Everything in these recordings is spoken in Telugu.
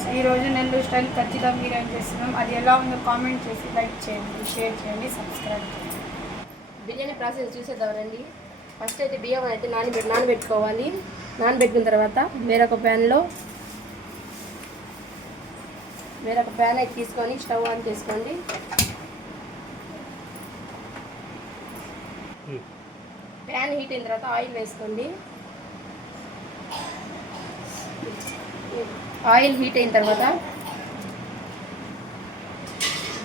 ఫ్రెండ్స్, ఈరోజు నెల్లూరు స్టైల్ ఖచ్చితంగా బిర్యానీ చేస్తున్నాం. అది ఎలా ఉందో కామెంట్ చేసి లైక్ చేయండి, షేర్ చేయండి, సబ్స్క్రైబ్ చేయండి. బిర్యానీ ప్రాసెస్ చూసేద్దాం రండి. ఫస్ట్ అయితే బియ్యం అయితే నానబెట్టుకోవాలి. నానబెట్టిన తర్వాత వేరొక ప్యాన్ అయితే తీసుకొని స్టవ్ ఆన్ చేసుకోండి. ప్యాన్ హీట్ అయిన తర్వాత ఆయిల్ వేసుకోండి. ఆయిల్ హీట్ అయిన తర్వాత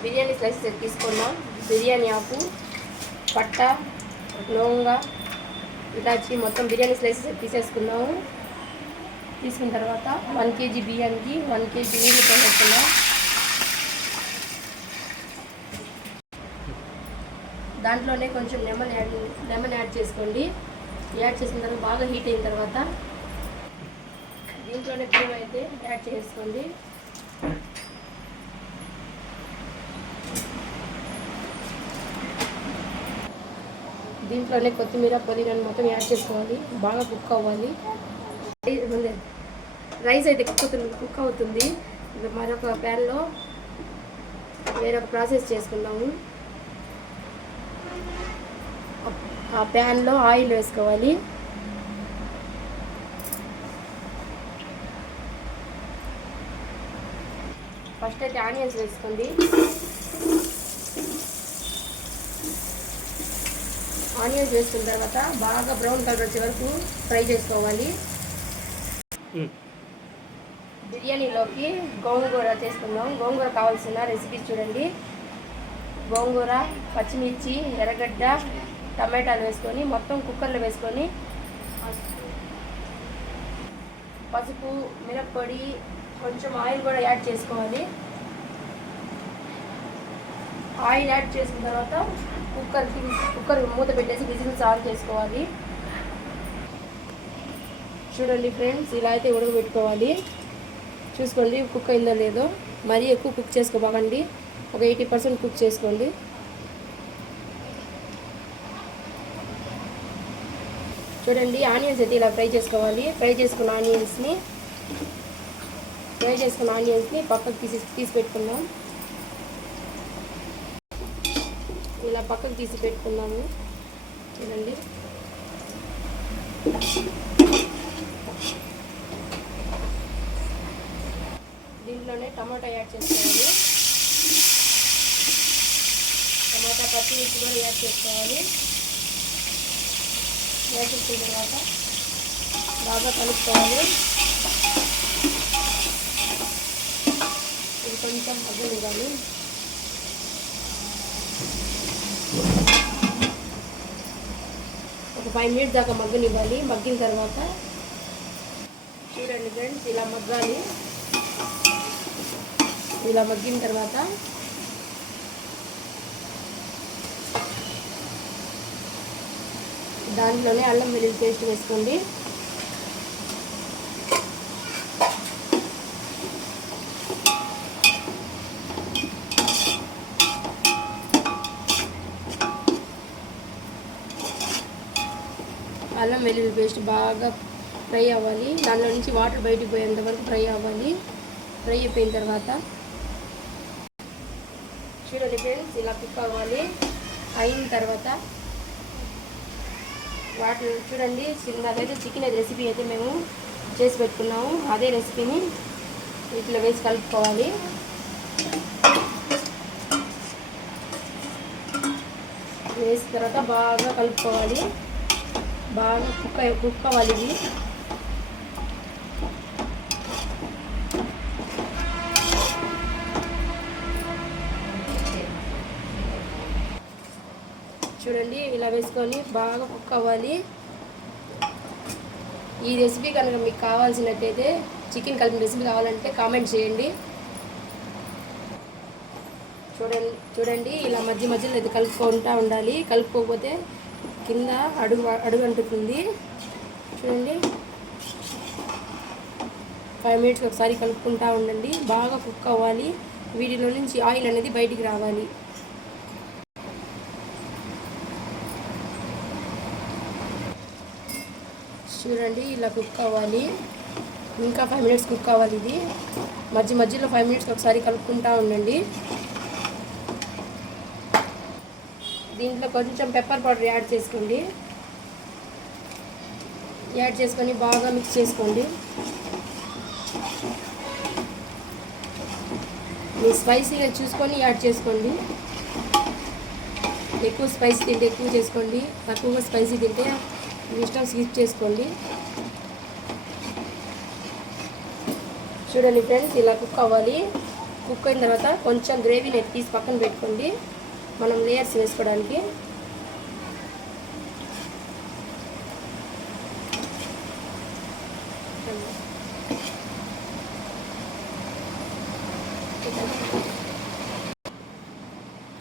బిర్యానీ స్లైసెస్ తీసుకున్నాం. బిర్యానీ ఆకు, పట్ట, లవంగ, ఇలాచి మొత్తం బిర్యానీ స్లైసెస్ తీసేసుకున్నాము. తీసుకున్న తర్వాత 1 kg బియ్యానికి 1 kg నీళ్ళు పోసుకున్నాం. దాంట్లోనే కొంచెం లెమన్ యాడ్ చేసుకోండి. యాడ్ చేసిన తర్వాత బాగా హీట్ అయిన తర్వాత దీంట్లోనే బియ్యం అయితే యాడ్ చేసుకోండి. దీంట్లోనే కొత్తిమీర, పుదీనా మొత్తం యాడ్ చేసుకోవాలి. బాగా కుక్ అవ్వాలి. రైస్ అయితే కుక్ అవుతుంది. మరొక ప్యాన్లో వేరొక ప్రాసెస్ చేసుకున్నాము. ఆ ప్యాన్లో ఆయిల్ వేసుకోవాలి. ఫస్ట్ అయితే ఆనియన్స్ వేసుకోండి. ఆనియన్స్ వేసుకున్న తర్వాత బాగా బ్రౌన్ కలర్ వచ్చే వరకు ఫ్రై చేసుకోవాలి. బిర్యానీలోకి గోంగూర చేసుకుందాం. గోంగూర కావాల్సిన రెసిపీస్ చూడండి. గోంగూర, పచ్చిమిర్చి, ఎర్రగడ్డ, టమాటాలు వేసుకొని మొత్తం కుక్కర్లో వేసుకొని పసుపు, మిరప్పొడి, కొంచెం ఆయిల్ కూడా యాడ్ చేసుకోవాలి. ఆయిల్ యాడ్ చేసిన తర్వాత కుక్కర్ మూత పెట్టేసి విజిల్స్ ఆన్ చేసుకోవాలి. చూడండి ఫ్రెండ్స్, ఇలా అయితే ఉడకబెట్టుకోవాలి. చూసుకోండి కుక్ అయిందో లేదో. మరీ ఎక్కువ కుక్ చేసుకోబాకండి. ఒక 80% కుక్ చేసుకోండి. చూడండి ఆనియన్స్ అయితే ఇలా ఫ్రై చేసుకోవాలి. ఫ్రై చేసుకున్న ఆనియన్స్ని పక్కకు తీసి పెట్టుకుందాం. ఇలా పక్కకు తీసి పెట్టుకున్నాము. చూడండి దీంట్లోనే టమాటా యాడ్ చేసుకోవాలి. టమాటా, పచ్చిమిర్చి కూడా యాడ్ చేసుకోవాలి. యాడ్ చేసుకున్న తర్వాత బాగా కలుపుకోవాలి. ఇది కొంచెం మగ్గనివ్వాలి. ఒక 5 minutes దాకా మగ్గనివ్వాలి. మగ్గిన తర్వాత చూడండి ఫ్రెండ్స్, ఇలా మగ్గాలి. ఇలా మగ్గిన తర్వాత దాంట్లోనే అల్లం వెల్లుల్లి పేస్ట్ వేసుకోండి. అల్లం వెల్లుల్లి పేస్ట్ బాగా ఫ్రై అవ్వాలి. దానిలో నుంచి వాటర్ బయటికి పోయేంత వరకు ఫ్రై అవ్వాలి. ఫ్రై అయిపోయిన తర్వాత చూడండి ఫ్రెండ్స్, ఇలా కుక్ అవ్వాలి. అయిన తర్వాత వాటర్ చూడండి. నాకైతే చికెన్ రెసిపీ అయితే మేము చేసి పెట్టుకున్నాము. అదే రెసిపీని వీటిలో వేసి కలుపుకోవాలి. వేసిన తర్వాత బాగా కలుపుకోవాలి. బాగా కుక్ అవ్వాలి ఇది. చూడండి ఇలా వేసుకొని బాగా కుక్ అవ్వాలి. ఈ రెసిపీ కనుక మీకు కావాల్సినట్టయితే, చికెన్ కలిపిన రెసిపీ కావాలంటే కామెంట్ చేయండి. చూడండి ఇలా మధ్యలో అయితే కలుపుకుంటూ ఉండాలి. కలుపుకోకపోతే కింద అడుగు అంటుతుంది. చూడండి 5 minutes ఒకసారి కలుపుకుంటూ ఉండండి. బాగా కుక్ అవ్వాలి. వీటిలో నుంచి ఆయిల్ అనేది బయటికి రావాలి. చూడండి ఇలా కుక్ అవ్వాలి. ఇంకా 5 మినిట్స్ కుక్ అవ్వాలి ఇది. మధ్యలో 5 మినిట్స్ ఒకసారి కలుపుకుంటూ ఉండండి. దీంట్లో కొంచెం పెప్పర్ పౌడర్ యాడ్ చేసుకోండి. యాడ్ చేసుకొని బాగా మిక్స్ చేసుకోండి. మీ స్పైసీగా చూసుకొని యాడ్ చేసుకోండి. ఎక్కువ స్పైసీ తింటే ఎక్కువ చేసుకోండి, తక్కువగా స్పైసీ తింటే మీ ఇష్టం స్కిప్ చేసుకోండి. చూడండి ఫ్రెండ్స్, ఇలా కుక్ అవ్వాలి. కుక్ అయిన తర్వాత కొంచెం గ్రేవీని తీసి పక్కన పెట్టుకోండి, మనం లేయర్స్ వేసుకోవడానికి.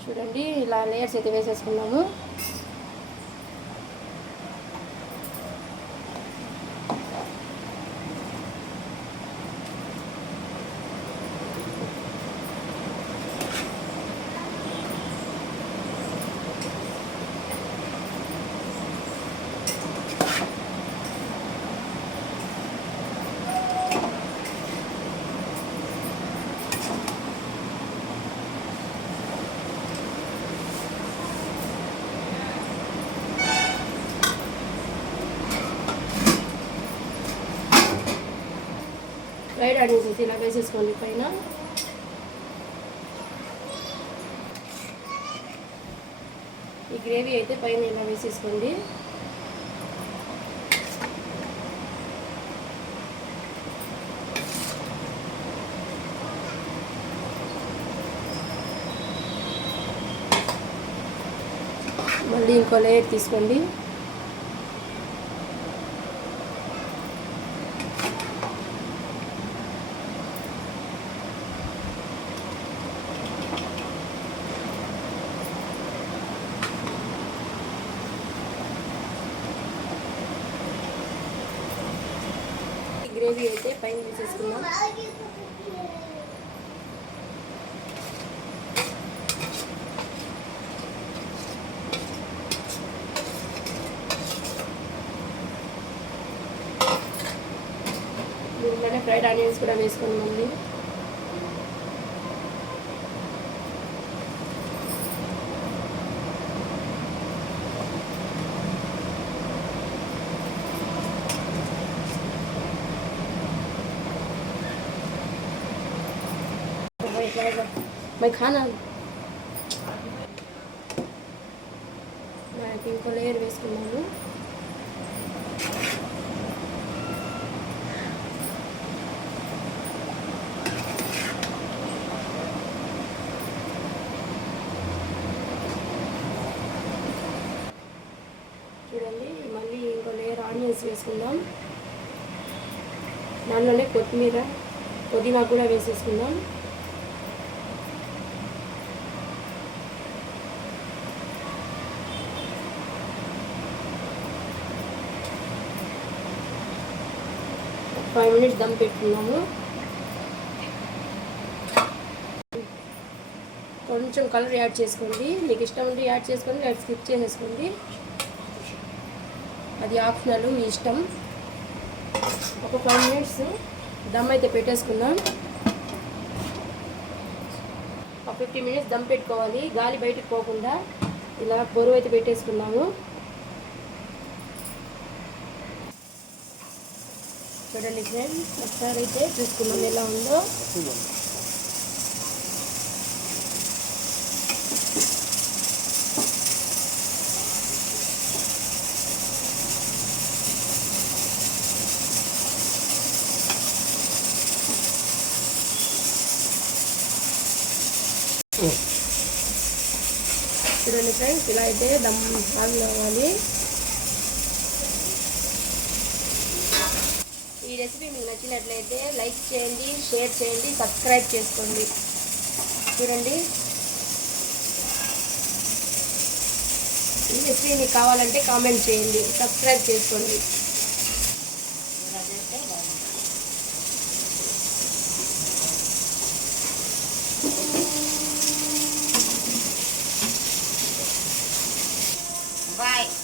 చూడండి, ఇలా లేయర్స్ అయితే వేసేసుకున్నాము. ఫ్రైడ్ ఆనియన్స్ అయితే ఇలా వేసేసుకోండి పైన. ఈ గ్రేవీ అయితే పైన ఇలా వేసేసుకోండి. మళ్ళీ ఇంకో లేయర్ తీసుకోండి. గ్రేవీ అయితే పైన వేసేసుకుందాం. దీంట్లోనే ఫ్రైడ్ ఆనియన్స్ కూడా వేసుకుందామండి. मैं खाना ఇంకో లేయర్ వేసుకున్నాను. చూడండి, మళ్ళీ ఇంకో లేయర్ ఆనియన్స్ వేసుకుందాం. దానిలోనే కొత్తిమీర, పుదీనా కూడా వేసేసుకుందాం. ఒక 5 మినిట్స్ దమ్ పెట్టుకున్నాము. కొంచెం కలర్ యాడ్ చేసుకోండి, మీకు ఇష్టం ఉంటే యాడ్ చేసుకోండి, లేదా స్కిప్ చేసేసుకోండి, అది ఆప్షనల్, మీ ఇష్టం. ఒక 5 మినిట్స్ దమ్ అయితే పెట్టేసుకుందాం. ఒక 50 మినిట్స్ దమ్ పెట్టుకోవాలి, గాలి బయటకు పోకుండా. ఇలా బరువు అయితే పెట్టేసుకున్నాము. చూడండి ఫ్రెండ్స్, ఒకసారి అయితే చూసుకున్నాం ఎలా ఉందో. చూడండి ఫ్రెండ్స్, ఇలా అయితే దమ్ బాగా అవ్వాలి. ఈ రెసిపీ మీకు నచ్చినట్లయితే లైక్ చేయండి, షేర్ చేయండి, సబ్స్క్రైబ్ చేసుకోండి. చూడండి, ఈ రెసిపీ మీకు కావాలంటే కామెంట్ చేయండి, సబ్స్క్రైబ్ చేసుకోండి. Bye.